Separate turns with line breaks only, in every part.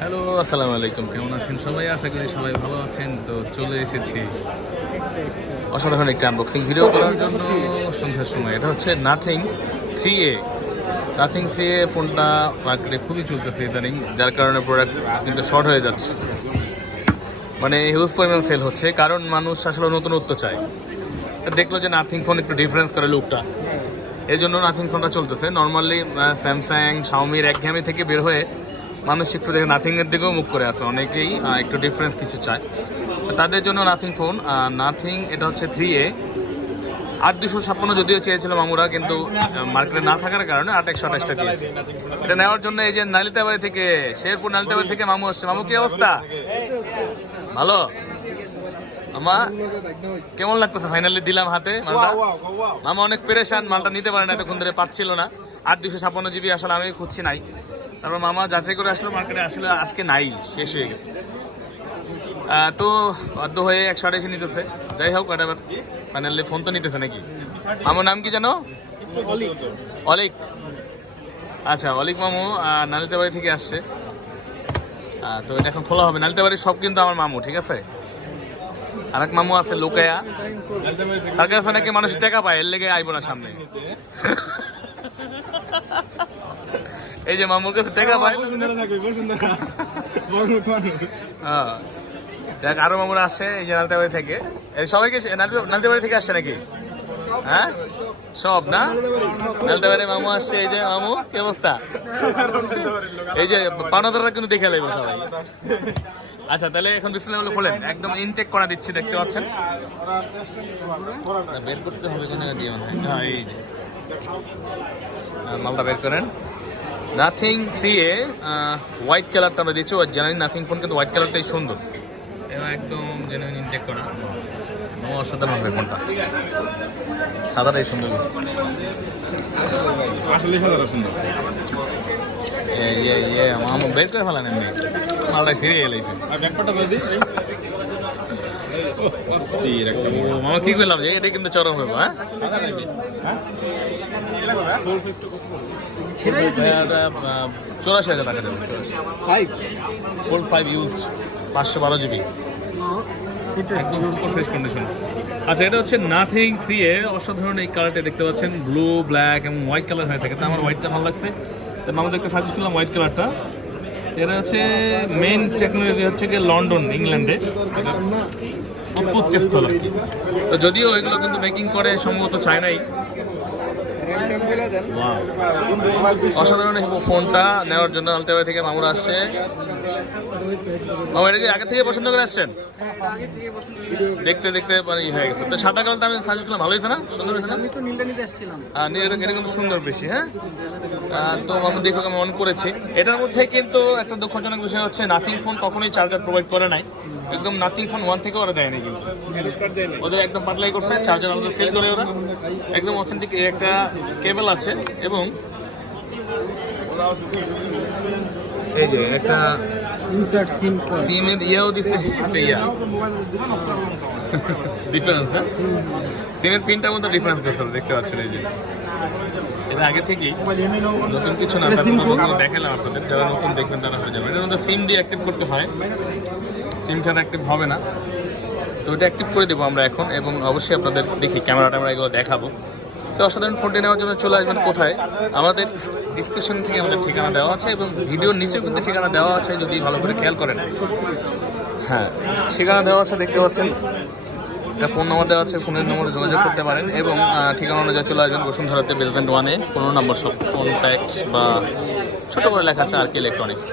Hello, আসসালামু আলাইকুম। কেমন আছেন সবাই? আশা করি সবাই ভালো আছেন। তো চলে এসেছি অসাধারণ একটা আনবক্সিং ভিডিও করার জন্য সন্ধ্যার সময়। এটা হচ্ছে Nothing three A Nothing three A ফোনটা মার্কেটে খুবই চলতেছে ইদানিং, যার কারণে প্রোডাক্ট কিন্তু শর্ট হয়ে যাচ্ছে। মানে হিউজ পরিমাণ সেল হচ্ছে, কারণ মানুষ আসলে নতুনত্ব চায়। দেখল যে নাথিং ফোন একটু ডিফারেন্স করে লুকটা এই জন্য নাথিং ফোনটা চলতেছে। নর্মালি স্যামসাং শাওমির একঘেয়েমি থেকে বের হয়ে মানুষ একটু দেখে নাথিং এর দিকেও মুখ করে আছে। অনেকেই একটু ডিফারেন্স কিছু চায়। তাদের জন্য নাথিং ফোন নাথিং এটা হচ্ছে থ্রি এ আট দুশো ছাপ্পান্ন যদিও চেয়েছিল মামুরা কিন্তু মার্কেটে না থাকার কারণে আট একশো আঠাশটা দিয়েছে এটা নেওয়ার জন্য এই যে নালিতাবাড়ি থেকে শেরপুর নালিতাবাড়ি থেকে মামু আসছে। মামু কি অবস্থা? ভালো? আমা কেমন লাগতেছে? ফাইনালি দিলাম হাতে মালটা। মামা অনেক পেরেশান মালটা নিতে পারে না এতক্ষণ ধরে পাচ্ছিল না। আট দুশো ছাপ্পান্ন জিবি আসলে আমি খুঁজছি নাই। তারপর মামা যাচাই করে আসলো মার্কেটে আসলে আজকে নাই, শেষ হয়ে গেছে। তো বাধ্য হয়ে একশো আঠাশি নিতেছে। যাই হোক এবার ফাইনালি ফোন তো নিতেছে নাকি? আমার নাম কি জানো অলিক। আচ্ছা অলিক মামু নালিতে বাড়ি থেকে আসছে। তো এটা এখন খোলা হবে। নালিতে বাড়ির সব কিন্তু আমার মামু, ঠিক আছে? আর এক মামু আছে, লোকায়া। তার কাছে নাকি মানুষ টাকা পায়, এর লেগে আইব না সামনে। এই যে মামুর কাছে টাকা পায় হ্যাঁ। দেখ আরও মামুরা আসছে এই যে নালতে বাড়ি থেকে। এই সবাইকে নালতে বাড়ি থেকে আসছে নাকি? হ্যাঁ? সব না? নালতে বাড়ি মামু আসছে এই যে মামু কি অবস্থা? এই যে পানাদাররা কিন্তু দেখে লাগবে সবাই। আচ্ছা তাহলে এখন বিসমিল্লাহ খোলেন। একদম ইনটেক করা দিচ্ছি দেখতে পাচ্ছেন। বের করতে হবে কোন দিয়ে মনে হয়? হ্যাঁ এই যে। মালটা বের করেন। নাথিং থ্রি এ হোয়াইট কালারটা আমরা দিচ্ছি আর জানি নাথিং ফোন কিন্তু হোয়াইট কালারটাই সুন্দর। এবং একদম জেনুইন ইনটেক করা। অসাধারণ হবে ফোনটা। সাদাটাই সুন্দর আমার বের করে ফেলান এমনি। মালটা ফিরে এলাইছে মামা কি করলাম এটা কিন্তু চরম হবে হ্যাঁ?
হ্যাঁ?
চৌরাশি হাজার টাকা
ফাইভ
ফোর ফাইভ ইউজড পাঁচশো বারো জিবি একদম সুপার ফ্রেশ কন্ডিশন আচ্ছা এটা হচ্ছে নাথিং থ্রি এ অসাধারণ এই কালারটা দেখতে পাচ্ছেন। ব্লু ব্ল্যাক এবং হোয়াইট কালার হয়ে থাকে। তো আমার হোয়াইটটা ভালো লাগছে। তো আমাদেরকে সাজেস্ট করলাম হোয়াইট কালারটা এটা হচ্ছে মেইন টেকনোলজি হচ্ছে কি লন্ডন ইংল্যান্ডে তো যদিও এগুলো কিন্তু মেকিং করে সম্ভবত চায়নাই অসাধারণ এই ফোনটা নেওয়ার জন্য আলতেবাড়ি থেকে মামুর আসছে। মামু এটা কি আগে থেকে পছন্দ করে আসছেন? দেখতে দেখতে মানে ই হয়ে গেছে। তো সাদা কালারটা আমি সাজেস্ট করলাম ভালো হয়েছে না? সুন্দর হয়েছে না?
আমি তো নীলটা নিতে আসছিলাম
আর নি- এটা কিন্তু সুন্দর বেশি হ্যাঁ? তো আমি দেখো আমি অন করেছি। এটার মধ্যে কিন্তু একটা দুঃখজনক বিষয় হচ্ছে নাথিং ফোন কখনোই চার্জার প্রোভাইড করে নাই। একদম নাথিং ফোন ওয়ান থেকে ওরা দেয়নি কিন্তু। ওদের একদম পাতলাই করছে চার্জার আলাদা সেল করে ওরা। একদম অথেন্টিক একটা কেবল আছে। এবং এই যে একটা
ইনসার্ট সিম
সিমের ইয়াও দিছে। ইয়া। ডিফারেন্স না? সিমের পিনটার মধ্যে ডিফারেন্স করছে দেখতে পাচ্ছেন এই যে। এটা আগে থেকেই নতুন কিছু না দেখালাম আপনাদের। যারা নতুন দেখবেন তারা হয়ে যাবে। এটার মধ্যে সিম দিয়ে অ্যাক্টিভ করতে হয়। সিম ছাড়া অ্যাক্টিভ হবে না। তো এটা অ্যাক্টিভ করে দেবো আমরা এখন এবং অবশ্যই আপনাদের দেখি ক্যামেরা ট্যামেরা এগুলো দেখাবো। তো অসাধারণ ফোনটি নেওয়ার জন্য চলে আসবেন কোথায়? আমাদের ডিসক্রিপশন থেকে আমাদের ঠিকানা দেওয়া আছে এবং ভিডিওর নিচেও কিন্তু ঠিকানা দেওয়া আছে, যদি ভালো করে খেয়াল করেন। হ্যাঁ ঠিকানা দেওয়া আছে দেখতে পাচ্ছেন। একটা ফোন নম্বর দেওয়া আছে ফোনের নম্বরে যোগাযোগ করতে পারেন এবং ঠিকানা অনুযায়ী চলে আসবেন বসুন্ধরাতে বেসমেন্ট ওয়ানে পনেরো নম্বর সব কন্ট্যাক্ট বা ছোট করে লেখা আছে আর কি ইলেকট্রনিক্স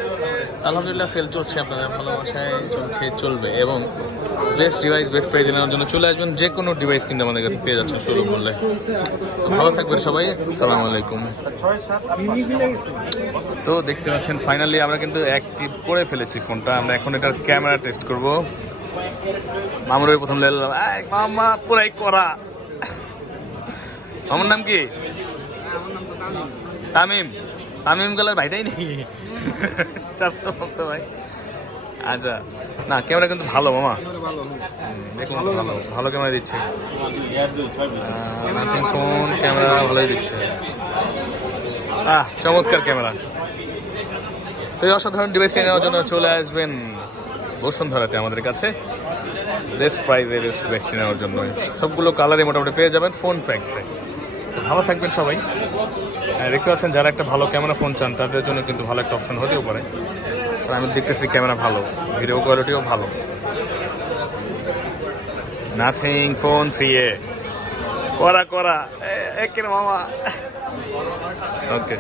আলহামদুলিল্লাহ সেল চলছে আপনাদের ভালোবাসায়, চলছে, চলবে এবং বেস্ট ডিভাইস বেস্ট প্রাইজ নেওয়ার জন্য চলে আসবেন। যে কোনো ডিভাইস কিন্তু আমাদের কাছে পেয়ে যাচ্ছেন মূল্যে তো ভালো থাকবেন সবাই সালাম আলাইকুম। তো দেখতে পাচ্ছেন ফাইনালি আমরা কিন্তু অ্যাক্টিভ করে ফেলেছি ফোনটা আমরা এখন এটার ক্যামেরা টেস্ট করব। মামুরের প্রথম লেলাম মামা, পুরাই করা আমার নাম কি? তামিম। তামিম গেলার ভাইটাই নাকি? চাপতো ভক্ত ভাই। আচ্ছা না ক্যামেরা কিন্তু ভালো মামা। দেখুন ভালো ভালো ক্যামেরা দিচ্ছে। নাথিং ফোন ক্যামেরা ভালোই দিচ্ছে। আহ চমৎকার ক্যামেরা তো এই অসাধারণ ডিভাইসটি নেওয়ার জন্য চলে আসবেন বসুন্ধরাতে আমাদের কাছে। বেস্ট প্রাইজে বেস্ট ডিভাইসটি নেওয়ার জন্য সবগুলো কালারে মোটামুটি পেয়ে যাবেন ফোন প্যাক্সে তো ভালো থাকবেন সবাই। হ্যাঁ, দেখতে পাচ্ছেন যারা একটা ভালো ক্যামেরা ফোন চান তাদের জন্য কিন্তু ভালো একটা অপশন হতেও পারে। আর আমি দেখতেছি ক্যামেরা ভালো ভিডিও কোয়ালিটিও ভালো। নাথিং ফোন থ্রি এ করা করা। মামা। ওকে